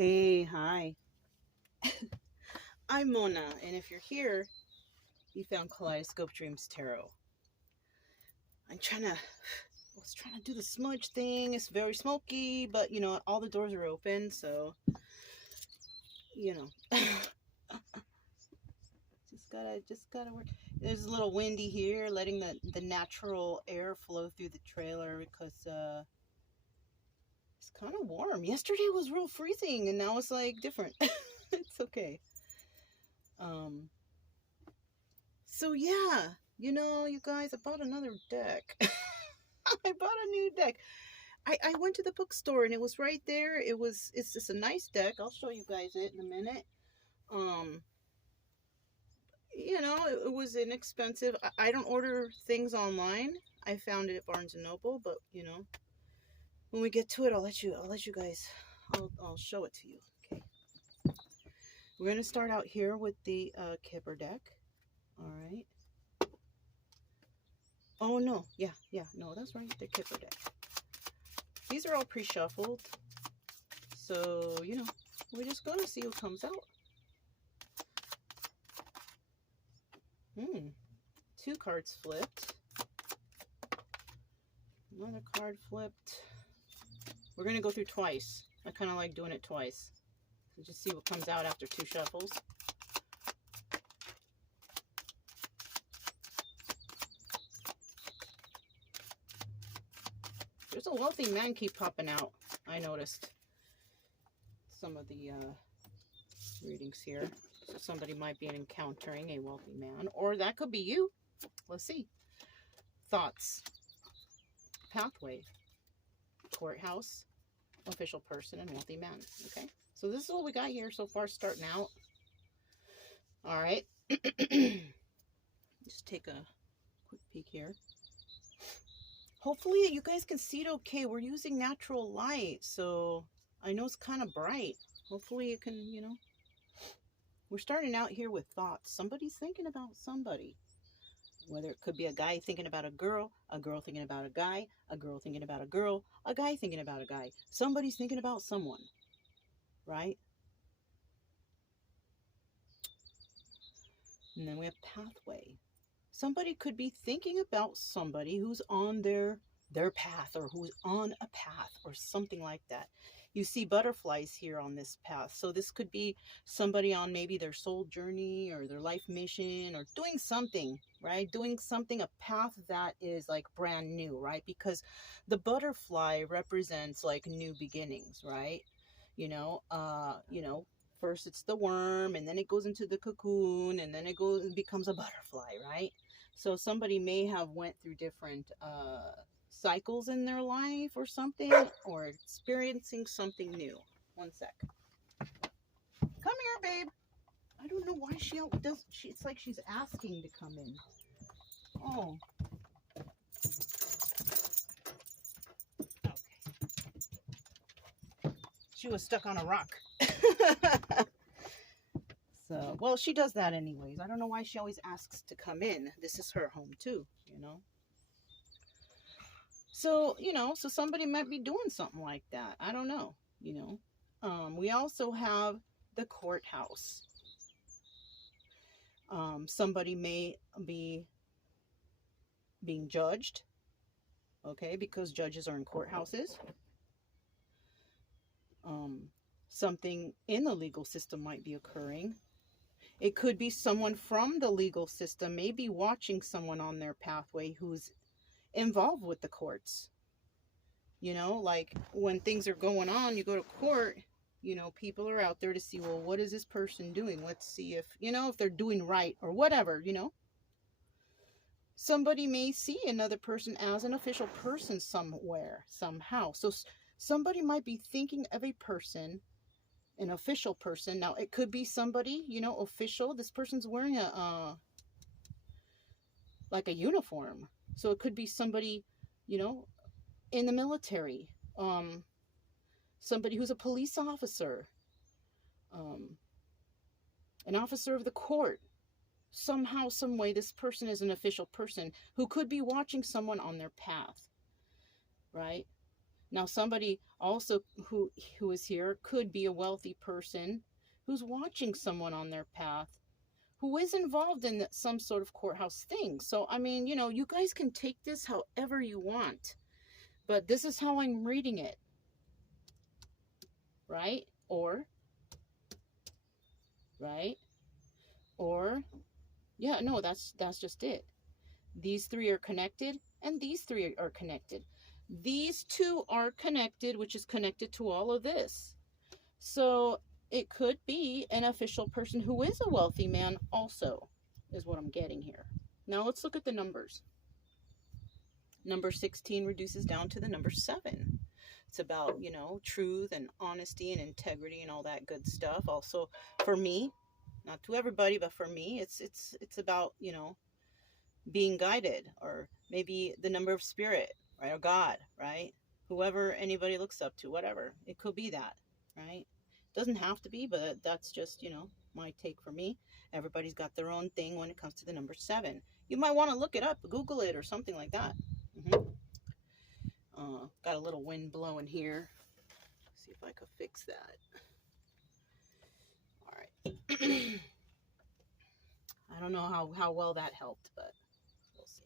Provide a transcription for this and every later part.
Hey, hi. I'm Mona, and if you're here, you found Kaleidoscope Dreams Tarot. I was trying to do the smudge thing. It's very smoky, but all the doors are open, so you know, just gotta work. There's a little windy here, letting the natural air flow through the trailer because it's kind of warm. Yesterday was real freezing, and now it's like different. It's okay. Um, So yeah, you guys, I bought another deck. I bought a new deck. I went to the bookstore and it was right there. It's just a nice deck. I'll show you guys it in a minute. Um, it was inexpensive. I don't order things online. I found it at Barnes and Noble, but when we get to it, I'll let you guys. I'll show it to you. Okay. We're gonna start out here with the Kipper deck. All right. Oh, no. Yeah. No, that's right. The Kipper deck. These are all pre-shuffled. So, we're just going to see what comes out. 2 cards flipped. Another card flipped. We're going to go through twice. I kind of like doing it twice. So just see what comes out after 2 shuffles. There's a wealthy man keep popping out. I noticed some of the readings here. So somebody might be encountering a wealthy man. Or that could be you. Let's see. Thoughts. Pathway. Courthouse. Official person and wealthy man. Okay. So this is what we got here so far starting out. Alright. Just take a quick peek here. Hopefully you guys can see it okay. We're using natural light, so I know it's kind of bright. Hopefully you can, We're starting out here with thoughts. Somebody's thinking about somebody. Whether it could be a guy thinking about a girl thinking about a guy thinking about a girl, a guy thinking about a guy. Somebody's thinking about someone, right? And then we have pathway. Somebody could be thinking about somebody who's on their path, or who's on a path, or something like that. You see butterflies here on this path. So this could be somebody on maybe their soul journey or their life mission, or doing something, right? Doing something, a path that is like brand new, right? Because the butterfly represents like new beginnings, right? First it's the worm, and then it goes into the cocoon, and then it goes and becomes a butterfly, right? So somebody may have went through different cycles in their life or something, or experiencing something new. One sec. Come here, babe. I don't know why it's like she's asking to come in. Oh. Okay. She was stuck on a rock. So, well, she does that anyways. I don't know why she always asks to come in. This is her home too, So, so somebody might be doing something like that. I don't know, We also have the courthouse. Somebody may be being judged, okay, because judges are in courthouses. Something in the legal system might be occurring. It could be someone from the legal system, maybe watching someone on their pathway who's involved with the courts. Like when things are going on, you go to court, people are out there to see, well, what is this person doing? Let's see if, if they're doing right or whatever, Somebody may see another person as an official person somewhere, somehow. So somebody might be thinking of a person, an official person. Now, it could be somebody, official. This person's wearing like a uniform. So it could be somebody, in the military. Somebody who's a police officer. An officer of the court. Somehow, some way, this person is an official person who could be watching someone on their path. Right? Now, somebody also who is here could be a wealthy person who's watching someone on their path who is involved in some sort of courthouse thing. So, I mean, you know, you guys can take this however you want, but this is how I'm reading it, right? Or, right? Or, yeah, no, that's just it. These three are connected, and these three are connected. These two are connected, which is connected to all of this. So it could be an official person who is a wealthy man also, is what I'm getting here. Now let's look at the numbers. Number 16 reduces down to the number 7. It's about, you know, truth and honesty and integrity and all that good stuff. Also, for me, not to everybody, but for me, it's about, you know, being guided, or maybe the number of spirit, right? Or God, right? Whoever anybody looks up to, whatever. It could be that, right? Doesn't have to be, but that's just, you know, my take for me. Everybody's got their own thing when it comes to the number 7. You might want to look it up, Google it, or something like that. Got a little wind blowing here. See if I could fix that. All right. I don't know how well that helped, but we'll see.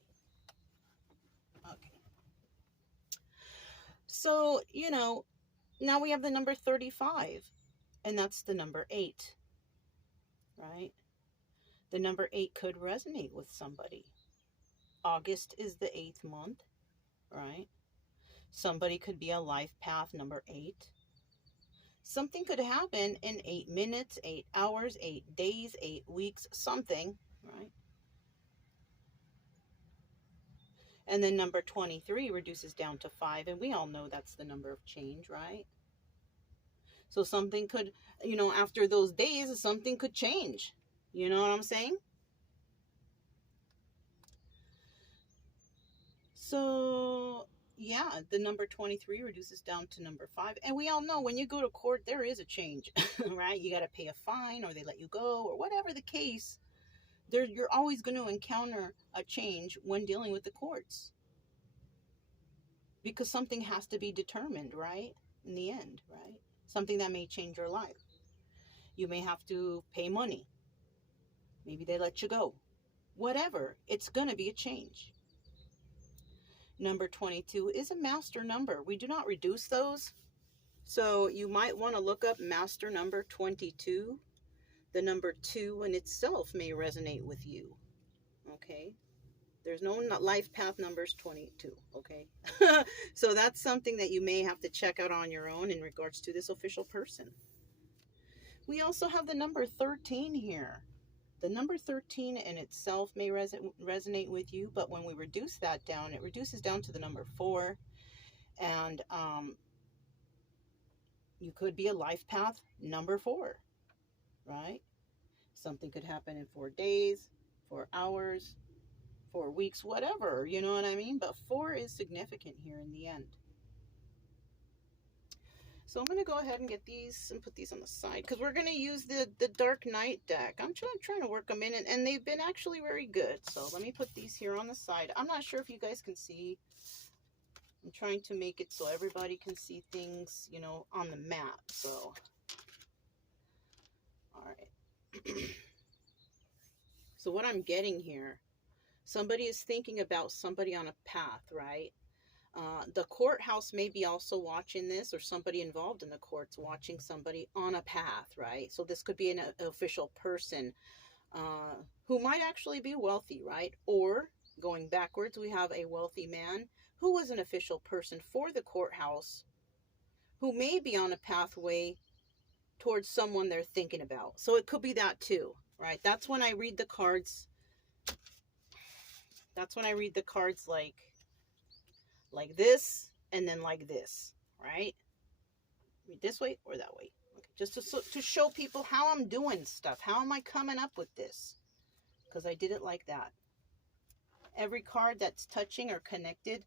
Okay. So, you know, now we have the number 35, and that's the number 8, right? The number 8 could resonate with somebody. August is the 8th month, right? Somebody could be a life path number 8. Something could happen in 8 minutes, 8 hours, 8 days, 8 weeks, something, right? And then number 23 reduces down to 5, and we all know that's the number of change, right? So something could, you know, after those days, something could change. You know what I'm saying? So, yeah, the number 23 reduces down to number 5. And we all know when you go to court, there is a change, right? You got to pay a fine, or they let you go, or whatever the case. You're always going to encounter a change when dealing with the courts, because something has to be determined, right? In the end, right? Something that may change your life. You may have to pay money. Maybe they let you go. Whatever, it's going to be a change. Number 22 is a master number. We do not reduce those. So you might want to look up master number 22. The number 2 in itself may resonate with you. Okay? There's no life path numbers 22. Okay? So that's something that you may have to check out on your own in regards to this official person. We also have the number 13 here. The number 13 in itself may resonate with you, but when we reduce that down, it reduces down to the number 4. And you could be a life path number 4, right? Something could happen in 4 days, 4 hours, 4 weeks, whatever, you know what I mean? But 4 is significant here in the end. So I'm going to go ahead and get these and put these on the side, because we're going to use the Dark Knight deck. I'm trying to work them in, and they've been actually very good. So let me put these here on the side. I'm not sure if you guys can see. I'm trying to make it so everybody can see things, you know, on the map. So, all right. So what I'm getting here, somebody is thinking about somebody on a path, right? The courthouse may be also watching this, or somebody involved in the courts watching somebody on a path, right? So this could be an official person who might actually be wealthy, right? Or going backwards, we have a wealthy man who was an official person for the courthouse, who may be on a pathway towards someone they're thinking about. So it could be that too, right? That's when I read the cards. That's when I read the cards like this, and then like this, right? Read this way or that way. Okay, just to show people how I'm doing stuff. How am I coming up with this? Because I did it like that. Every card that's touching or connected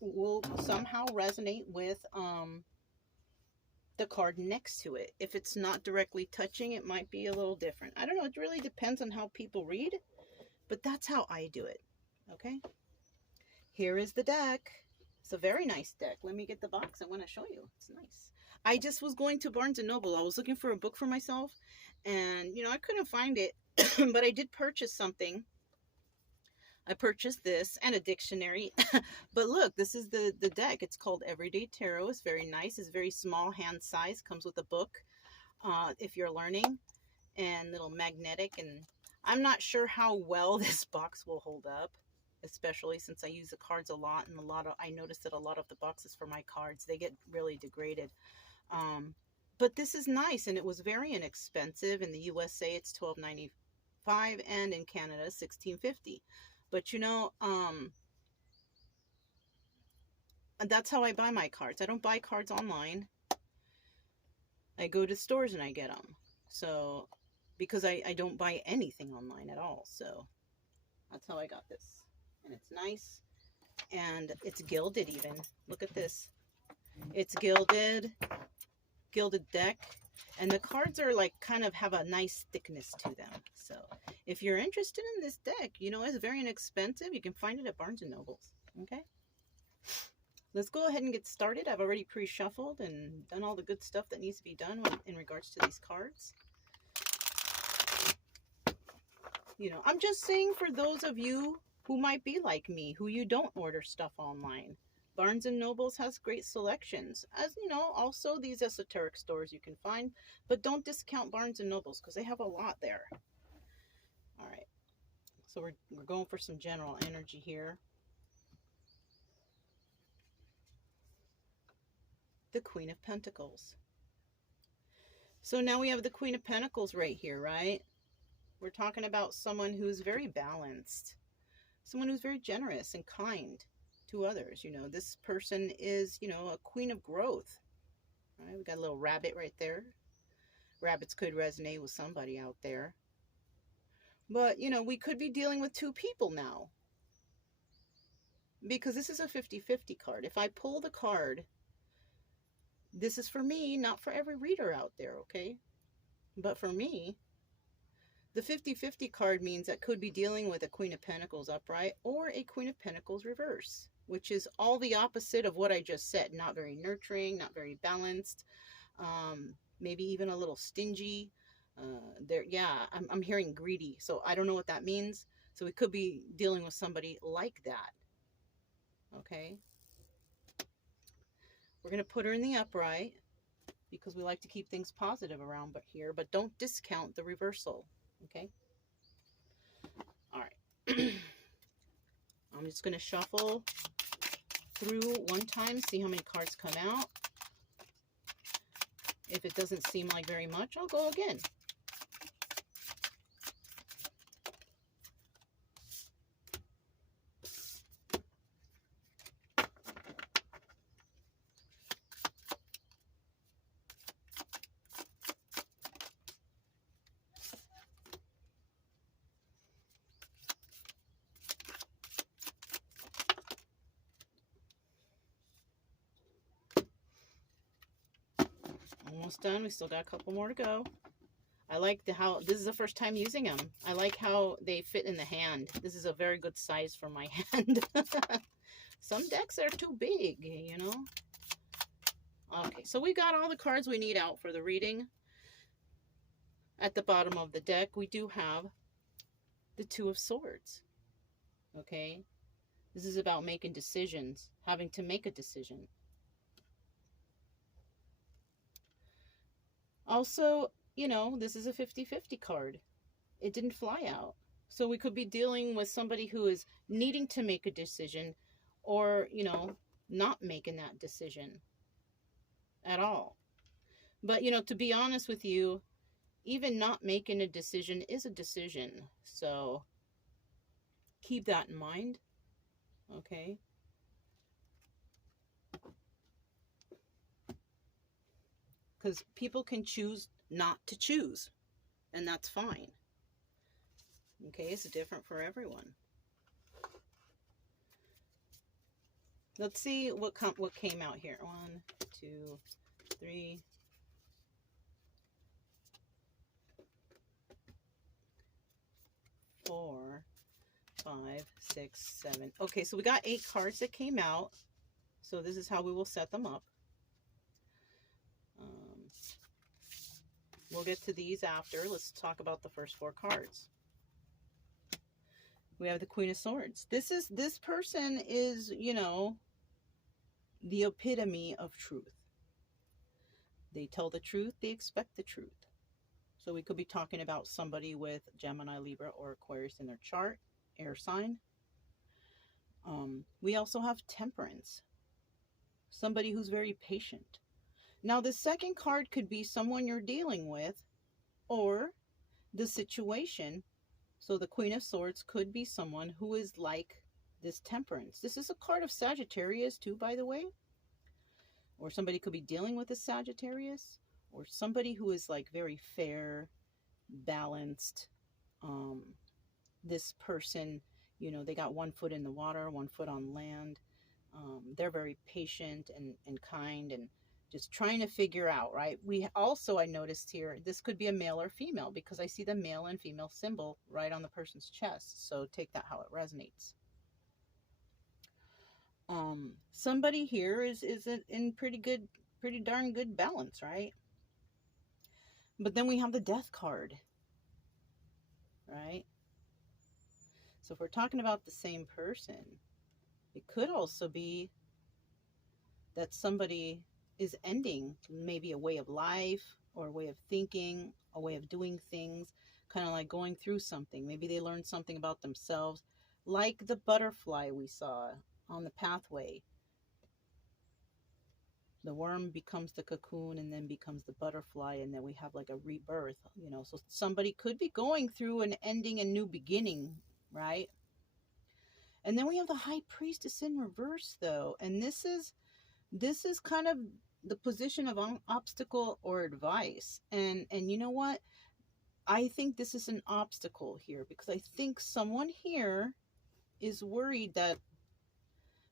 will somehow resonate with the card next to it. If it's not directly touching, it might be a little different. I don't know. It really depends on how people read, but that's how I do it. Okay. Here is the deck. It's a very nice deck. Let me get the box. I want to show you. It's nice. I just was going to Barnes & Noble. I was looking for a book for myself, and, you know, I couldn't find it, but I did purchase something. I purchased this and a dictionary. But look, this is the deck. It's called Everyday Tarot. It's very nice. It's very small, hand size. Comes with a book if you're learning, and little magnetic. And I'm not sure how well this box will hold up, especially since I use the cards a lot, and I noticed that a lot of the boxes for my cards, they get really degraded. But this is nice, and it was very inexpensive. In the USA, it's $12.95, and in Canada, $16.50. But you know, that's how I buy my cards. I don't buy cards online. I go to stores and I get them. So, because I don't buy anything online at all. So, that's how I got this. And it's nice. And it's gilded even. Look at this. It's gilded deck. And the cards are like kind of have a nice thickness to them. So if you're interested in this deck, you know, it's very inexpensive. You can find it at Barnes & Noble's. Okay. Let's go ahead and get started. I've already pre-shuffled and done all the good stuff that needs to be done in regards to these cards. You know, I'm just saying for those of you who might be like me, who you don't order stuff online, Barnes & Noble's has great selections. As you know, also these esoteric stores you can find, but don't discount Barnes & Noble's because they have a lot there. All right, so we're going for some general energy here. The Queen of Pentacles. So now we have the Queen of Pentacles right here, right? We're talking about someone who's very balanced, someone who's very generous and kind to others. You know, this person is, you know, a queen of growth. All right, we got a little rabbit right there. Rabbits could resonate with somebody out there. But, you know, we could be dealing with two people now, because this is a 50-50 card. If I pull the card, this is for me, not for every reader out there, okay? But for me, the 50-50 card means I could be dealing with a Queen of Pentacles upright or a Queen of Pentacles reverse, which is all the opposite of what I just said. Not very nurturing, not very balanced, maybe even a little stingy. I'm hearing greedy, so I don't know what that means. So we could be dealing with somebody like that. Okay. We're going to put her in the upright because we like to keep things positive around here, but don't discount the reversal. Okay. All right. I'm just going to shuffle through one time, see how many cards come out. If it doesn't seem like very much, I'll go again. Almost done. We still got a couple more to go. I like how this is the first time using them. I like how they fit in the hand. This is a very good size for my hand. Some decks are too big, you know. Okay, so we got all the cards we need out for the reading. At the bottom of the deck, we do have the Two of Swords. Okay, this is about making decisions, having to make a decision. Also, you know, this is a 50-50 card. It didn't fly out. So we could be dealing with somebody who is needing to make a decision or, you know, not making that decision at all. But, you know, to be honest with you, even not making a decision is a decision. So keep that in mind. Okay. Because people can choose not to choose, and that's fine. Okay, it's different for everyone. Let's see what came out here. 1, 2, 3, 4, 5, 6, 7. Okay, so we got 8 cards that came out. So this is how we will set them up. We'll get to these after. Let's talk about the first 4 cards. We have the Queen of Swords. This person is, you know, the epitome of truth. They tell the truth, they expect the truth. So we could be talking about somebody with Gemini, Libra, or Aquarius in their chart, air sign. We also have Temperance. Somebody who's very patient. Now, the second card could be someone you're dealing with or the situation. So the Queen of Swords could be someone who is like this Temperance. This is a card of Sagittarius too, by the way. Or somebody could be dealing with a Sagittarius. Or somebody who is like very fair, balanced. This person, you know, they got one foot in the water, one foot on land. They're very patient and kind and just trying to figure out, right? We also, I noticed here, this could be a male or female because I see the male and female symbol right on the person's chest. So take that how it resonates. Somebody here is in pretty darn good balance, right? But then we have the Death card, right? So if we're talking about the same person, it could also be that somebody is ending maybe a way of life or a way of thinking, a way of doing things, kind of like going through something. Maybe they learned something about themselves, like the butterfly we saw on the pathway. The worm becomes the cocoon and then becomes the butterfly, and then we have like a rebirth, you know. So somebody could be going through an ending, a new beginning, right? And then we have the High Priestess in reverse, though, and this is kind of the position of obstacle or advice. And you know what? I think this is an obstacle here because I think someone here is worried that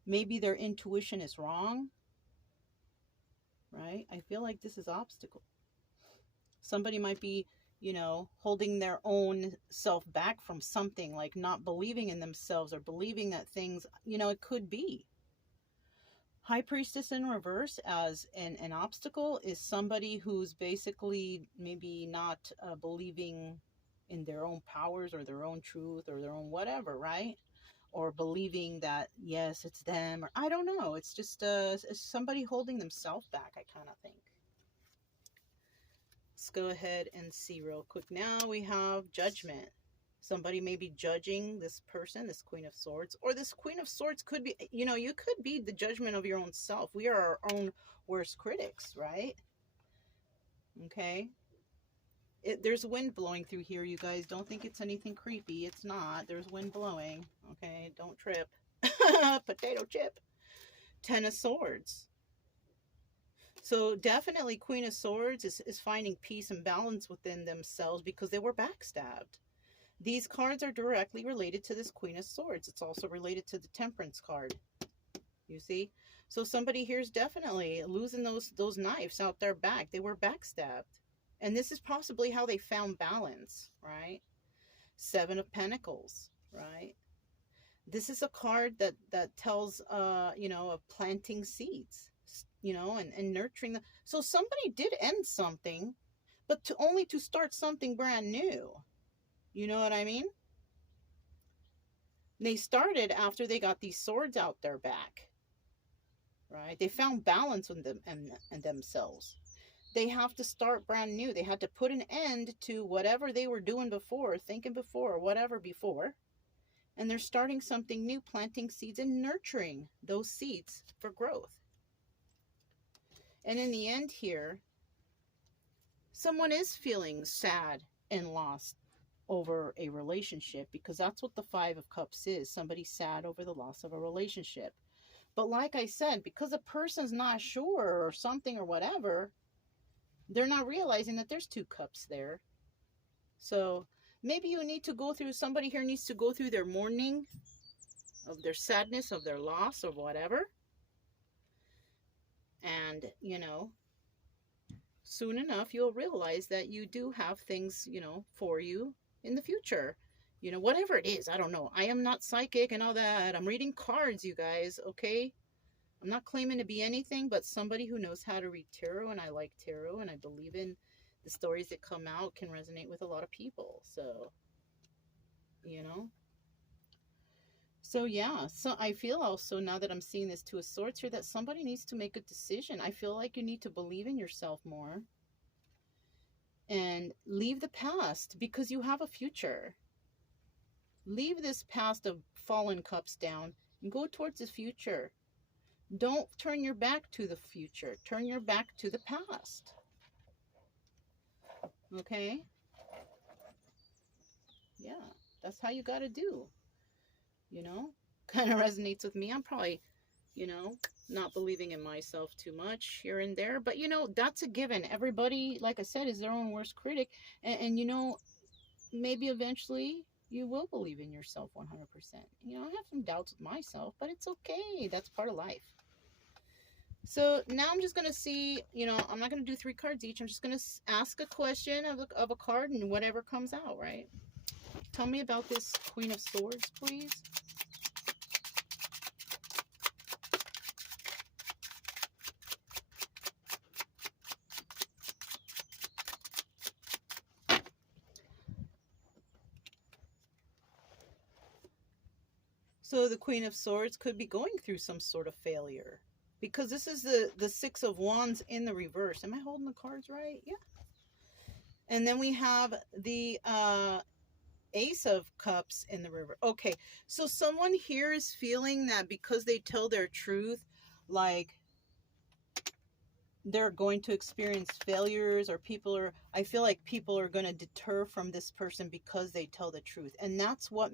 maybe their intuition is wrong, right? I feel like this is obstacle. Somebody might be, you know, holding their own self back from something, like not believing in themselves or believing that things, you know, it could be. High Priestess in reverse as an obstacle is somebody who's basically maybe not believing in their own powers or their own truth or their own whatever, right? Or believing that, yes, it's them, or I don't know. It's just it's somebody holding themselves back, I kind of think. Let's go ahead and see real quick. Now we have Judgment. Somebody may be judging this person, this Queen of Swords, or this Queen of Swords could be, you know, you could be the judgment of your own self. We are our own worst critics, right? Okay. There's wind blowing through here, you guys. Don't think it's anything creepy. It's not. There's wind blowing. Okay, don't trip. Potato chip. 10 of Swords. So definitely Queen of Swords is finding peace and balance within themselves because they were backstabbed. These cards are directly related to this Queen of Swords. It's also related to the Temperance card. You see? So somebody here is definitely losing those knives out their back. They were backstabbed. And this is possibly how they found balance, right? 7 of Pentacles, right? This is a card that tells, you know, of planting seeds, you know, and nurturing them. So somebody did end something, but only to start something brand new. You know what I mean? They started after they got these swords out their back, right? They found balance with them and themselves. They have to start brand new. They had to put an end to whatever they were doing before, thinking before, whatever before. And they're starting something new, planting seeds and nurturing those seeds for growth. And in the end here, someone is feeling sad and lost over a relationship, because that's what the 5 of Cups is. Somebody sad over the loss of a relationship. But like I said, because a person's not sure or something or whatever, they're not realizing that there's 2 cups there. So maybe you need to go through, somebody here needs to go through their mourning of their sadness, of their loss, or whatever. And, you know, soon enough, you'll realize that you do have things, you know, for you in the future. You know, whatever it is, I don't know. I am not psychic and all that. I'm reading cards, you guys, okay? I'm not claiming to be anything but somebody who knows how to read tarot, and I like tarot, and I believe in the stories that come out can resonate with a lot of people. So, you know. So yeah, so I feel also, now that I'm seeing this Two of Swords here, that somebody needs to make a decision. I feel like you need to believe in yourself more and leave the past, because you have a future. Leave this past of fallen cups down and go towards the future. Don't turn your back to the future. Turn your back to the past. Okay? Yeah, that's how you got to do. You know? Kind of resonates with me. I'm probably, you know, not believing in myself too much here and there. But, you know, that's a given. Everybody, like I said, is their own worst critic. And you know, maybe eventually you will believe in yourself 100%. You know, I have some doubts with myself, but it's okay. That's part of life. So now I'm just going to see, you know, I'm not going to do 3 cards each. I'm just going to ask a question of a card and whatever comes out, right? Tell me about this Queen of Swords, please. So the Queen of Swords could be going through some sort of failure, because this is the 6 of Wands in the reverse. Am I holding the cards right? Yeah. And then we have the Ace of Cups in the river. Okay, so someone here is feeling that because they tell their truth, like they're going to experience failures, or I feel like people are going to deter from this person because they tell the truth. And that's what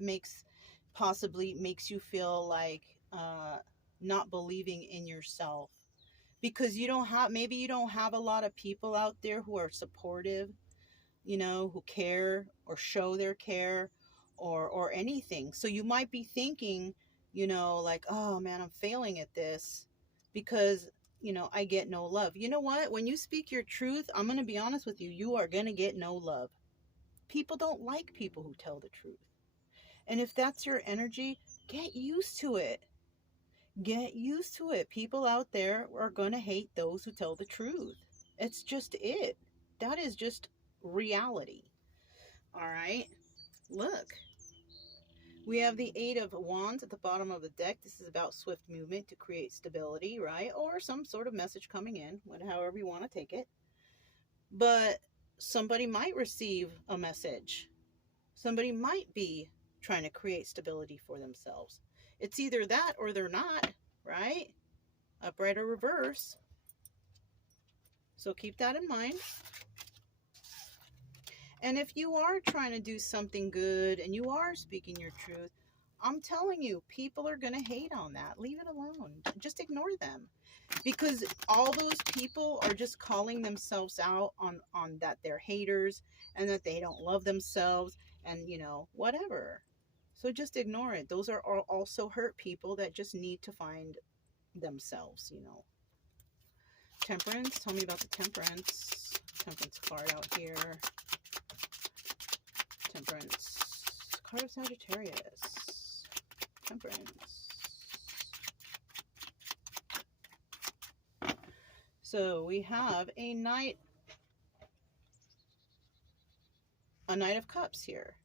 possibly makes you feel like not believing in yourself, because maybe you don't have a lot of people out there who are supportive, you know, who care or show their care or anything. So you might be thinking, you know, like, oh man, I'm failing at this because, you know, I get no love. You know what? When you speak your truth, I'm going to be honest with you, you are going to get no love. People don't like people who tell the truth. And if that's your energy, get used to it. Get used to it. People out there are going to hate those who tell the truth. It's just it. That is just reality. All right. Look. We have the 8 of Wands at the bottom of the deck. This is about swift movement to create stability, right? Or some sort of message coming in, however you want to take it. But somebody might receive a message. Somebody might be trying to create stability for themselves. It's either that or they're not, right? Upright or reverse. So keep that in mind. And if you are trying to do something good and you are speaking your truth, I'm telling you, people are going to hate on that. Leave it alone. Just ignore them. Because all those people are just calling themselves out on that they're haters and that they don't love themselves and, you know, whatever. So just ignore it. Those are also hurt people that just need to find themselves, you know. Temperance. Tell me about the Temperance. Temperance card out here. Temperance. Card of Sagittarius. Temperance. So we have a Knight of Cups here.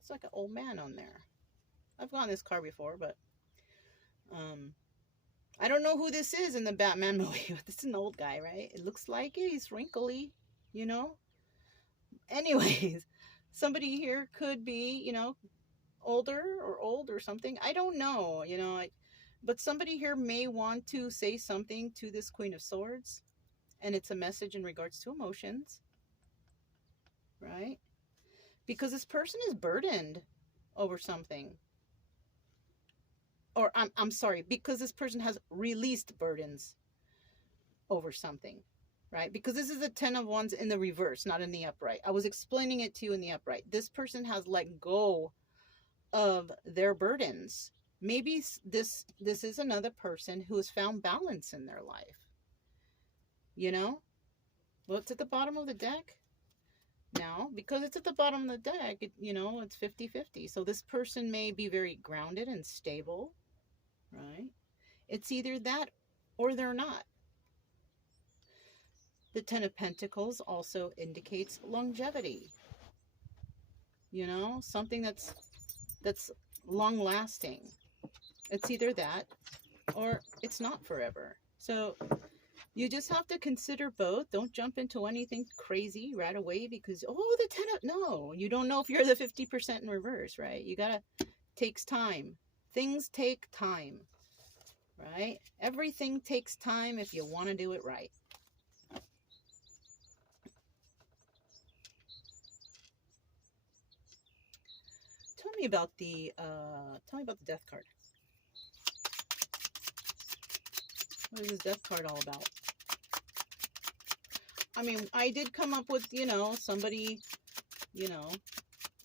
It's like an old man on there. I've gotten this card before, but I don't know who this is in the Batman movie, but this is an old guy, right? It looks like it. He's wrinkly, you know? Anyways, somebody here could be, you know, older or old or something. I don't know, you know, but somebody here may want to say something to this Queen of Swords, and it's a message in regards to emotions, right? Because this person is burdened over something. Or I'm sorry, because this person has released burdens over something, right? Because this is a 10 of Wands in the reverse, not in the upright. I was explaining it to you in the upright. This person has let go of their burdens. Maybe this is another person who has found balance in their life. You know? Well, it's at the bottom of the deck. Now, because it's at the bottom of the deck, you know, it's 50-50. So this person may be very grounded and stable, right? It's either that or they're not. The Ten of Pentacles also indicates longevity. You know, something that's long lasting. It's either that or it's not forever. So you just have to consider both. Don't jump into anything crazy right away because, oh, the 10 of, no, you don't know if you're the 50% in reverse, right? You gotta, takes time. Things take time, right? Everything takes time if you want to do it right. Tell me about the death card. What is this death card all about? I mean, I did come up with, you know, somebody, you know,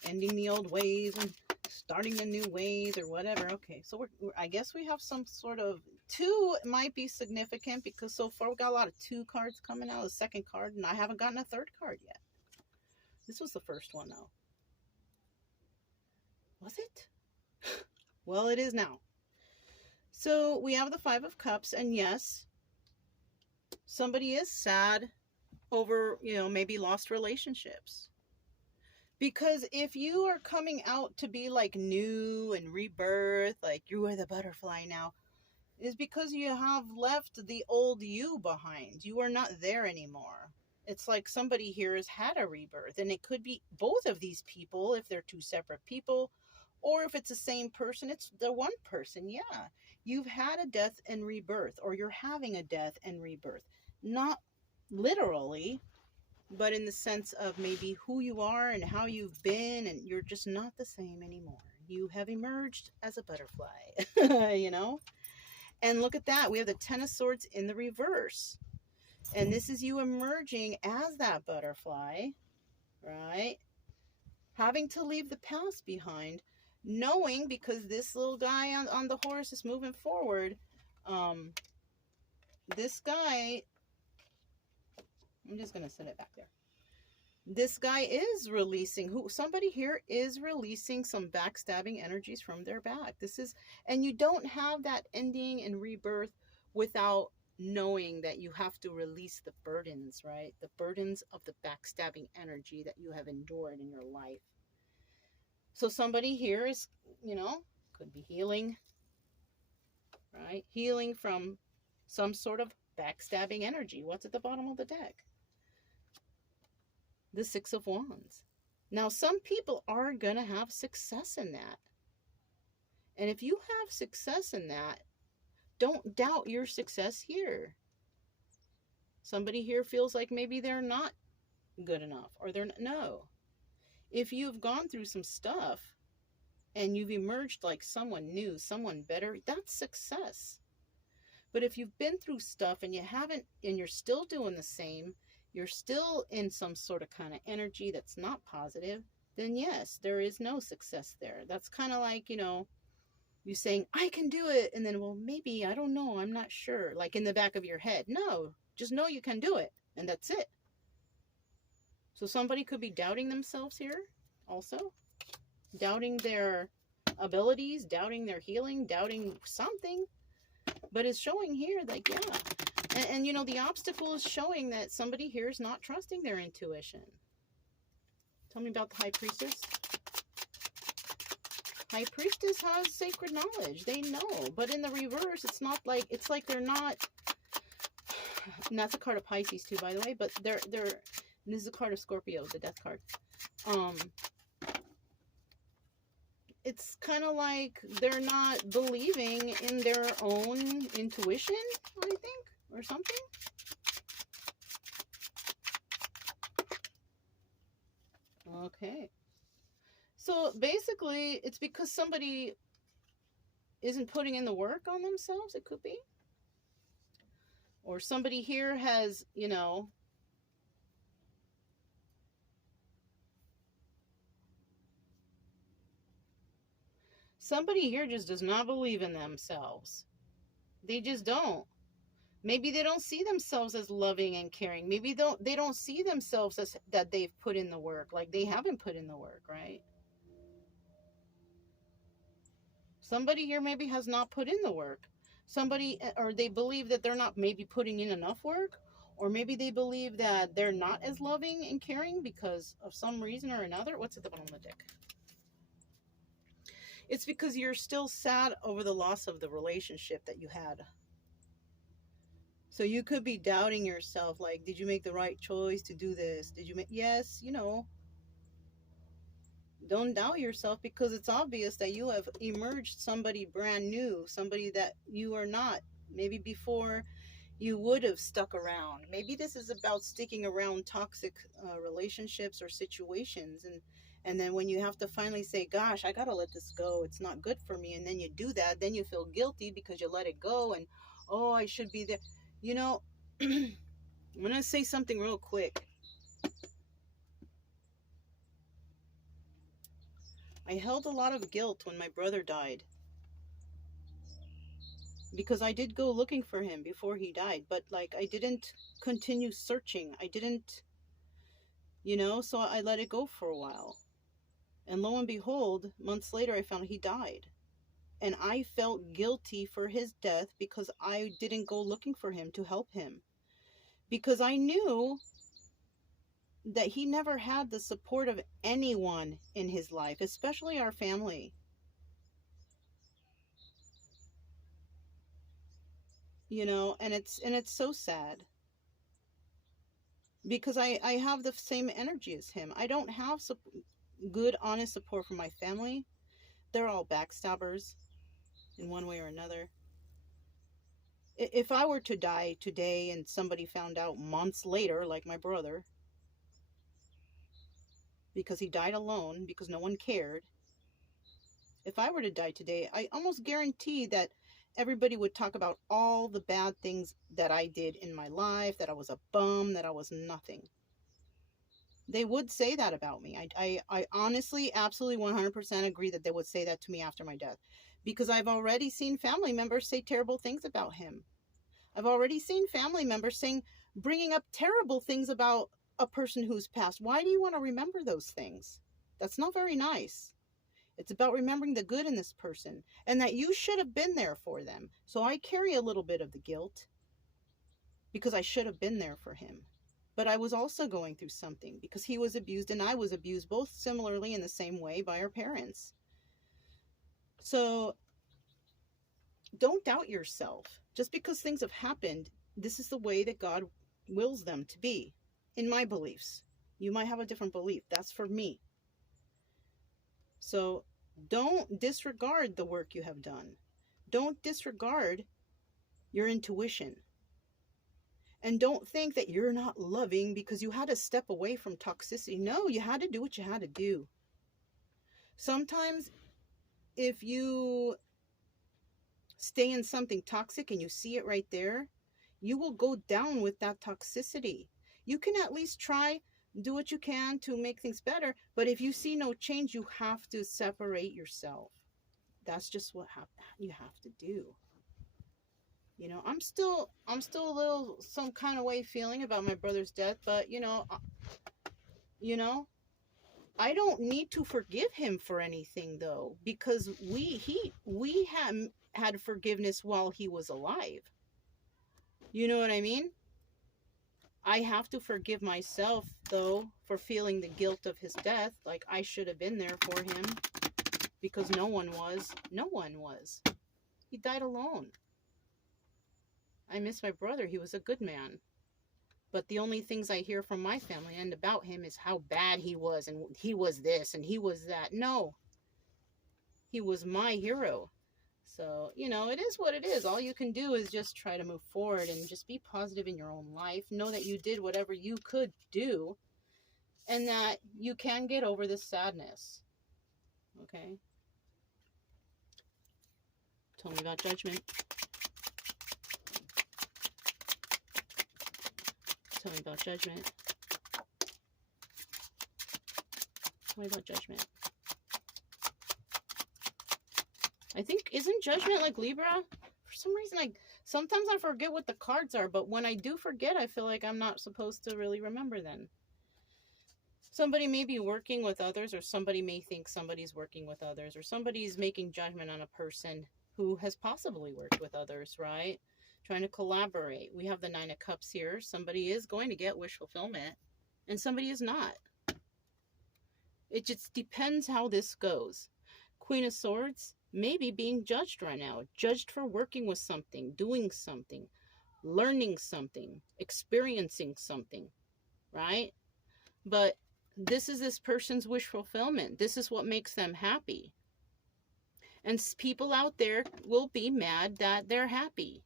ending the old ways and starting the new ways or whatever. Okay, so I guess we have some sort of, two might be significant because so far we got a lot of 2 cards coming out, the second card, and I haven't gotten a 3rd card yet. This was the first one though. Was it? Well, it is now. So we have the 5 of Cups, and yes, somebody is sad over, you know, maybe lost relationships. Because if you are coming out to be like new and rebirth, like you are the butterfly now, is because you have left the old you behind. You are not there anymore. It's like somebody here has had a rebirth, and it could be both of these people if they're 2 separate people, or if it's the same person, it's the one person. Yeah, you've had a death and rebirth, or you're having a death and rebirth. Not literally, but in the sense of maybe who you are and how you've been, and you're just not the same anymore. You have emerged as a butterfly, you know? And look at that. We have the 10 of Swords in the reverse. And this is you emerging as that butterfly, right? Having to leave the past behind, knowing because this little guy on the horse is moving forward. This guy, I'm just going to set it back there. This guy is releasing, somebody here is releasing some backstabbing energies from their back. This is, and you don't have that ending and rebirth without knowing that you have to release the burdens, right? The burdens of the backstabbing energy that you have endured in your life. So somebody here is, you know, could be healing, right? Healing from some sort of backstabbing energy. What's at the bottom of the deck? The 6 of Wands. Now, some people are going to have success in that. And if you have success in that, don't doubt your success here. Somebody here feels like maybe they're not good enough, or they're not, no. If you've gone through some stuff and you've emerged like someone new, someone better, that's success. But if you've been through stuff and you haven't, and you're still doing the same, you're still in some sort of kind of energy that's not positive, then yes, there is no success there. That's kind of like, you know, you saying, I can do it. And then, well, maybe, I don't know, I'm not sure. Like in the back of your head. No, just know you can do it. And that's it. So somebody could be doubting themselves here also. Doubting their abilities, doubting their healing, doubting something. But it's showing here like, yeah. And you know, the obstacle is showing that somebody here is not trusting their intuition. Tell me about the High Priestess. High Priestess has sacred knowledge. They know. But in the reverse, it's not like, it's like they're not, and that's a card of Pisces too, by the way, but they're, this is a card of Scorpio, the death card. It's kind of like they're not believing in their own intuition, I think, or something. Okay. So basically, it's because somebody isn't putting in the work on themselves, it could be. Or somebody here has, you know, somebody here just does not believe in themselves. They just don't. Maybe they don't see themselves as loving and caring. Maybe they don't see themselves as that they've put in the work. Like they haven't put in the work, right? Somebody here maybe has not put in the work. Somebody, or they believe that they're not maybe putting in enough work, or maybe they believe that they're not as loving and caring because of some reason or another. What's at the bottom of the deck? It's because you're still sad over the loss of the relationship that you had. So you could be doubting yourself, like, did you make the right choice to do this? Did you make, yes, you know, don't doubt yourself, because it's obvious that you have emerged somebody brand new, somebody that you are not. Maybe before you would have stuck around. Maybe this is about sticking around toxic relationships or situations, and then when you have to finally say, gosh, I gotta let this go, it's not good for me, and then you do that, then you feel guilty because you let it go, and oh, I should be there. You know, I'm gonna say something real quick. I held a lot of guilt when my brother died, because I did go looking for him before he died, but like I didn't continue searching. I didn't, you know, so I let it go for a while. And lo and behold, months later, I found he died. And I felt guilty for his death because I didn't go looking for him to help him. Because I knew that he never had the support of anyone in his life, especially our family. You know, and it's so sad. Because I have the same energy as him. I don't have good, honest support from my family. They're all backstabbers in one way or another. If I were to die today and somebody found out months later, like my brother, because he died alone, because no one cared, if I were to die today, I almost guarantee that everybody would talk about all the bad things that I did in my life, that I was a bum, that I was nothing. They would say that about me. I honestly, absolutely 100% agree that they would say that to me after my death, because I've already seen family members say terrible things about him. I've already seen family members bringing up terrible things about a person who's passed. Why do you want to remember those things? That's not very nice. It's about remembering the good in this person, and that you should have been there for them. So I carry a little bit of the guilt, because I should have been there for him. But I was also going through something, because he was abused and I was abused, both similarly in the same way, by our parents. So don't doubt yourself. Just because things have happened, this is the way that God wills them to be, in my beliefs. You might have a different belief. That's for me. So don't disregard the work you have done. Don't disregard your intuition. And don't think that you're not loving because you had to step away from toxicity. No, you had to do what you had to do. Sometimes if you stay in something toxic and you see it right there, you will go down with that toxicity. You can at least try, do what you can to make things better, but if you see no change, you have to separate yourself. That's just what you have to do. You know, I'm still a little some kind of way feeling about my brother's death, but you know, I don't need to forgive him for anything though, because we had forgiveness while he was alive. You know what I mean? I have to forgive myself though for feeling the guilt of his death, like I should have been there for him, because no one was. He died alone. I miss my brother. He was a good man. But the only things I hear from my family and about him is how bad he was, and he was this and he was that. No. He was my hero. So, you know, it is what it is. All you can do is just try to move forward and just be positive in your own life. Know that you did whatever you could do, and that you can get over this sadness. Okay? Tell me about judgment. Tell me about judgment. Tell me about judgment. I think, isn't judgment like Libra? For some reason, sometimes I forget what the cards are, but when I do forget, I feel like I'm not supposed to really remember them. Somebody may be working with others, or somebody may think somebody's working with others, or somebody's making judgment on a person who has possibly worked with others, right? Trying to collaborate. We have the Nine of Cups here. Somebody is going to get wish fulfillment and somebody is not. It just depends how this goes. Queen of Swords, maybe being judged right now. Judged for working with something, doing something, learning something, experiencing something, right? But this is this person's wish fulfillment. This is what makes them happy. And people out there will be mad that they're happy.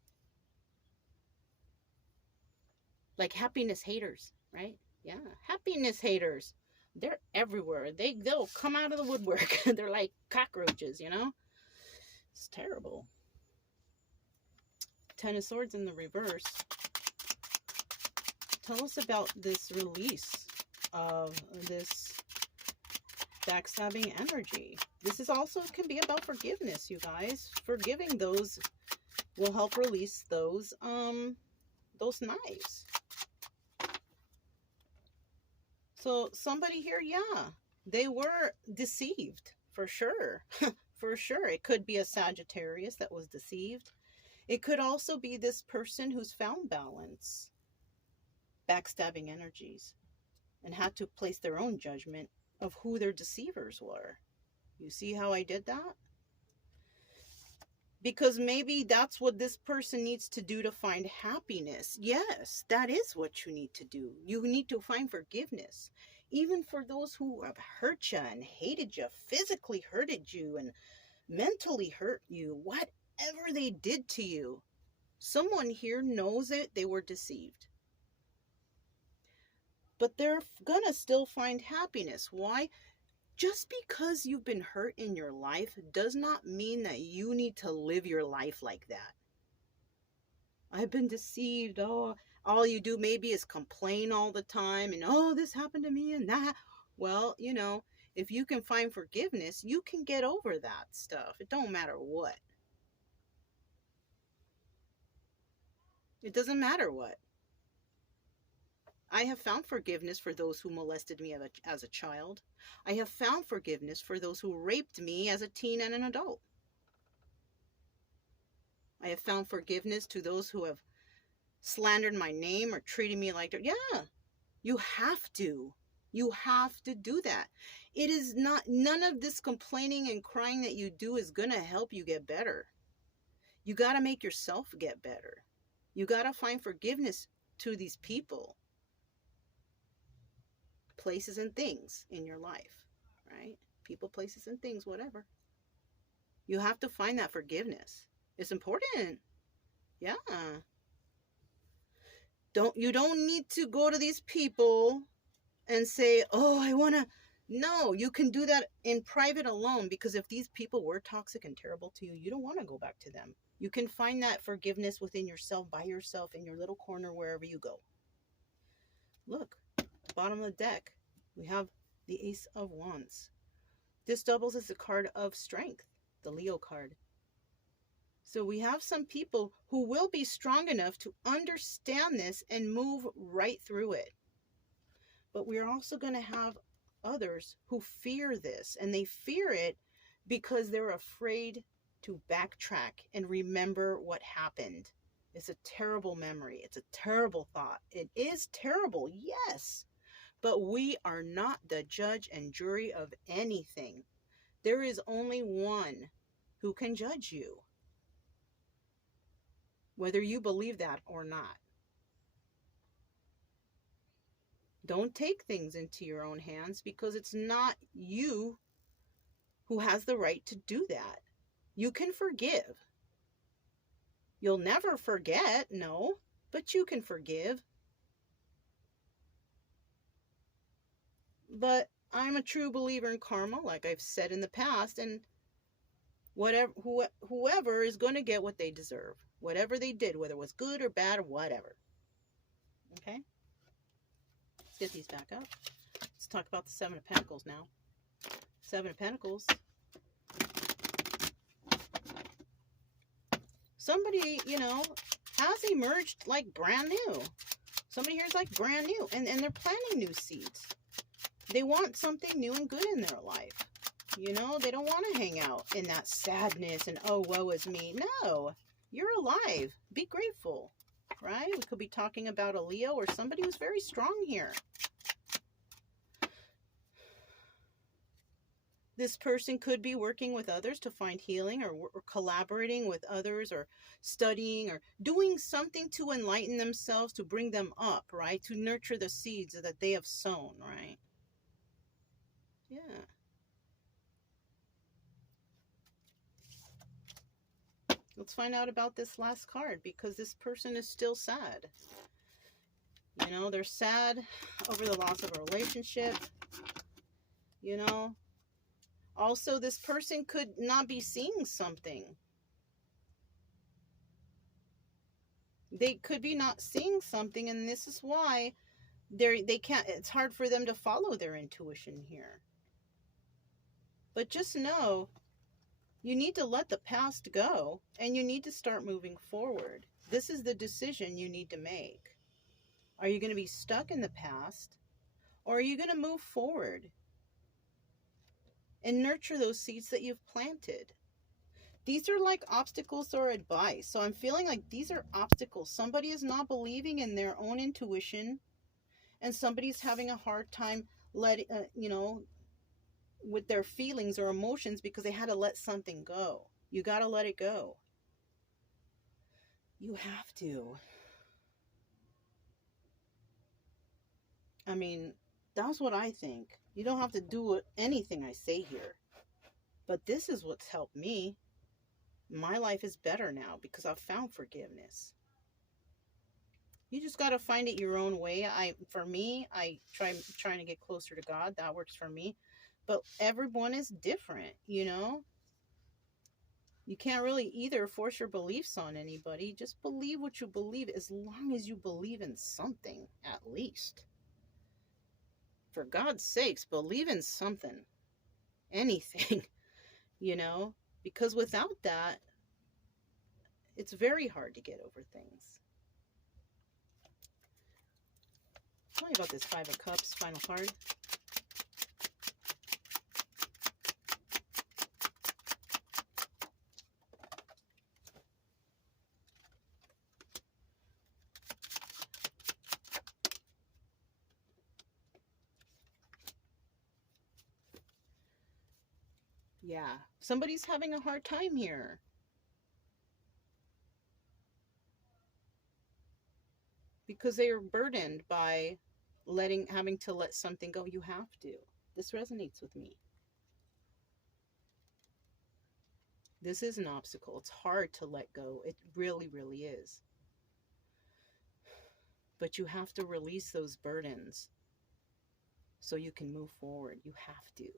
Like happiness haters, right? Yeah, happiness haters. They're everywhere. They'll come out of the woodwork. They're like cockroaches, you know? It's terrible. Ten of Swords in the reverse. Tell us about this release of this backstabbing energy. This is also can be about forgiveness, you guys. Forgiving those will help release those knives. So somebody here, yeah, they were deceived, for sure. For sure. It could be a Sagittarius that was deceived. It could also be this person who's found balance, backstabbing energies, and had to place their own judgment of who their deceivers were. You see how I did that? Because maybe that's what this person needs to do to find happiness. Yes, that is what you need to do. You need to find forgiveness. Even for those who have hurt you and hated you, physically hurted you and mentally hurt you, whatever they did to you. Someone here knows it, they were deceived. But they're gonna still find happiness. Why? Just because you've been hurt in your life does not mean that you need to live your life like that. I've been deceived. Oh, all you do maybe is complain all the time and, oh, this happened to me and that. Well, you know, if you can find forgiveness, you can get over that stuff. It don't matter what. It doesn't matter what. I have found forgiveness for those who molested me as a child. I have found forgiveness for those who raped me as a teen and an adult. I have found forgiveness to those who have slandered my name or treated me like dirt. Yeah, you have to. You have to do that. It is not, none of this complaining and crying that you do is going to help you get better. You got to make yourself get better. You got to find forgiveness to these people, places and things in your life, right? People, places and things, whatever. You have to find that forgiveness. It's important. Yeah. You don't need to go to these people and say, oh, I want to. No, you can do that in private alone, because if these people were toxic and terrible to you, you don't want to go back to them. You can find that forgiveness within yourself, by yourself, in your little corner, wherever you go. Look, bottom of the deck, we have the Ace of Wands. This doubles as a card of strength, the Leo card. So we have some people who will be strong enough to understand this and move right through it. But we're also going to have others who fear this, and they fear it because they're afraid to backtrack and remember what happened. It's a terrible memory. It's a terrible thought. It is terrible, yes. But we are not the judge and jury of anything. There is only one who can judge you, whether you believe that or not. Don't take things into your own hands, because it's not you who has the right to do that. You can forgive. You'll never forget, no, but you can forgive. But I'm a true believer in karma, like I've said in the past, and whoever is going to get what they deserve, whatever they did, whether it was good or bad or whatever. Okay? Let's get these back up. Let's talk about the Seven of Pentacles now. Seven of Pentacles. Somebody, you know, has emerged like brand new. Somebody here is like brand new, and they're planting new seeds. They want something new and good in their life. You know, they don't want to hang out in that sadness and, oh, woe is me. No, you're alive. Be grateful, right? We could be talking about a Leo or somebody who's very strong here. This person could be working with others to find healing, or collaborating with others, or studying, or doing something to enlighten themselves, to bring them up, right? To nurture the seeds that they have sown, right? Yeah. Let's find out about this last card, because this person is still sad. You know, they're sad over the loss of a relationship. You know, also this person could not be seeing something. They could be not seeing something, and this is why they can't, it's hard for them to follow their intuition here. But just know, you need to let the past go, and you need to start moving forward. This is the decision you need to make. Are you going to be stuck in the past, or are you going to move forward and nurture those seeds that you've planted? These are like obstacles or advice. So I'm feeling like these are obstacles. Somebody is not believing in their own intuition, and somebody's having a hard time letting, with their feelings or emotions, because they had to let something go. You got to let it go. You have to. I mean, that's what I think. You don't have to do anything I say here. But this is what's helped me. My life is better now because I've found forgiveness. You just got to find it your own way. For me, trying to get closer to God. That works for me. But everyone is different, you know? You can't really either force your beliefs on anybody. Just believe what you believe, as long as you believe in something, at least. For God's sakes, believe in something. Anything, you know? Because without that, it's very hard to get over things. Tell me about this Five of Cups, final card. Yeah, somebody's having a hard time here. Because they are burdened by having to let something go. You have to. This resonates with me. This is an obstacle. It's hard to let go. It really, really is. But you have to release those burdens so you can move forward. You have to.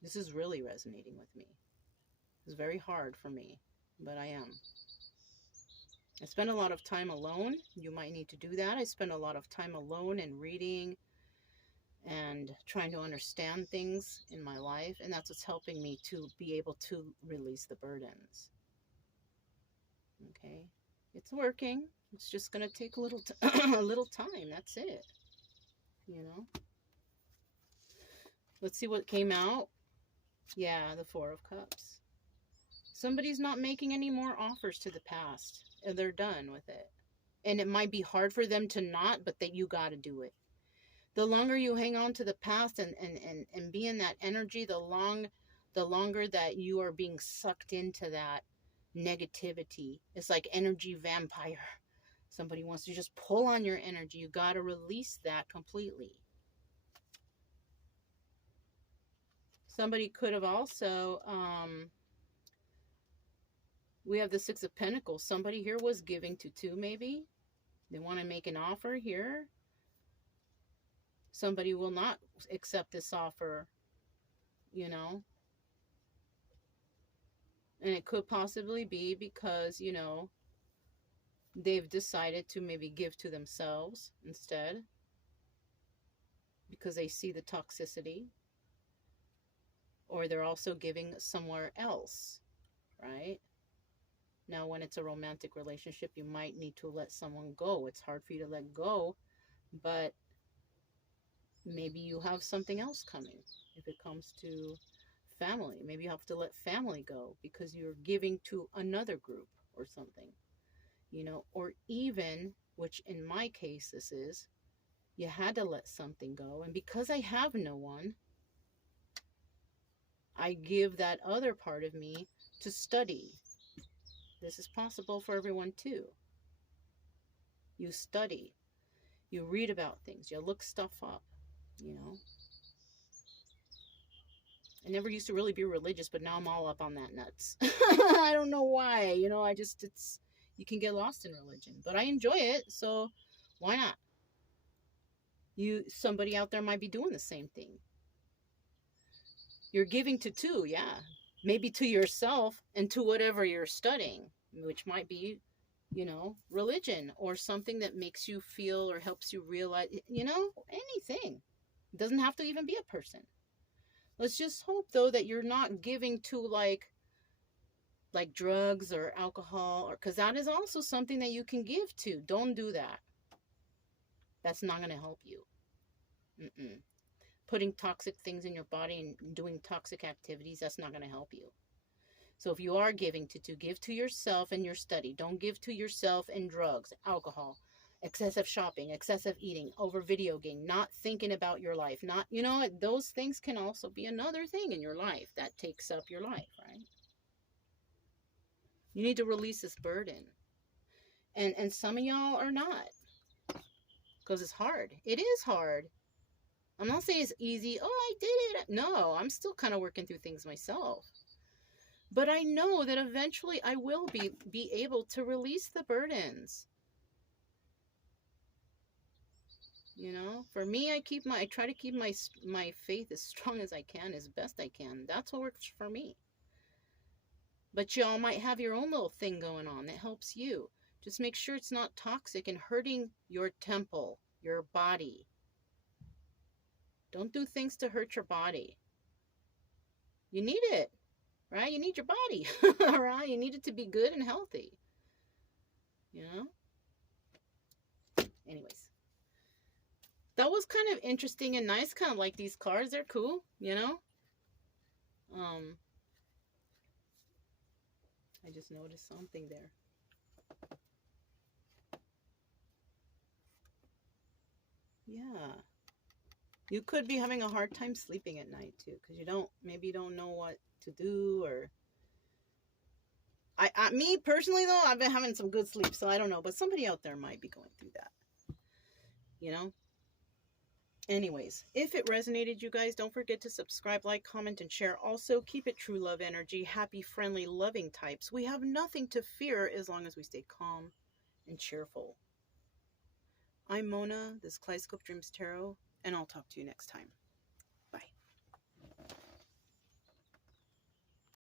This is really resonating with me. It's very hard for me, but I am. I spend a lot of time alone. You might need to do that. I spend a lot of time alone and reading and trying to understand things in my life. And that's what's helping me to be able to release the burdens. Okay? It's working. It's just going to take a little time. That's it. You know? Let's see what came out. Yeah, the Four of Cups. Somebody's not making any more offers to the past. And they're done with it. And it might be hard for them to not, but that you got to do it. The longer you hang on to the past and be in that energy, the longer that you are being sucked into that negativity. It's like energy vampire. Somebody wants to just pull on your energy. You got to release that completely. Somebody could have also, we have the Six of Pentacles. Somebody here was giving to two, maybe. They want to make an offer here. Somebody will not accept this offer, you know. And it could possibly be because, you know, they've decided to maybe give to themselves instead. Because they see the toxicity. Or they're also giving somewhere else, right? Now, when it's a romantic relationship, you might need to let someone go. It's hard for you to let go, but maybe you have something else coming. If it comes to family, maybe you have to let family go because you're giving to another group or something, you know, or even, which in my case this is, you had to let something go. And because I have no one, I give that other part of me to study. This is possible for everyone too. You study, you read about things, you look stuff up, you know. I never used to really be religious, but now I'm all up on that nuts. I don't know why, you know, you can get lost in religion, but I enjoy it, so why not? Somebody out there might be doing the same thing. You're giving to two, yeah. Maybe to yourself and to whatever you're studying, which might be, you know, religion or something that makes you feel or helps you realize, you know, anything. It doesn't have to even be a person. Let's just hope, though, that you're not giving to like drugs or alcohol, or because that is also something that you can give to. Don't do that. That's not going to help you. Putting toxic things in your body and doing toxic activities, that's not going to help you. So if you are giving to give to yourself and your study. Don't give to yourself and drugs, alcohol, excessive shopping, excessive eating, over video game, not thinking about your life. Not, you know, those things can also be another thing in your life that takes up your life, right? You need to release this burden. And some of y'all are not. Because it's hard. It is hard. I'm not saying it's easy. Oh, I did it. No, I'm still kind of working through things myself. But I know that eventually I will be able to release the burdens. You know, for me, I try to keep my faith as strong as I can, as best I can. That's what works for me. But y'all might have your own little thing going on that helps you. Just make sure it's not toxic and hurting your temple, your body. Don't do things to hurt your body. You need it, right? You need your body, right? You need it to be good and healthy. You know? Anyways. That was kind of interesting and nice. Kind of like these cards. They're cool, you know? I just noticed something there. Yeah. You could be having a hard time sleeping at night too, because maybe you don't know what to do, or me personally though, I've been having some good sleep, so I don't know, but somebody out there might be going through that, you know. Anyways, if it resonated, you guys, don't forget to subscribe, like, comment, and share. Also, keep it true love energy, happy, friendly, loving types. We have nothing to fear as long as we stay calm and cheerful. I'm Mona, this is Kaleidoscope Dreams Tarot, and I'll talk to you next time.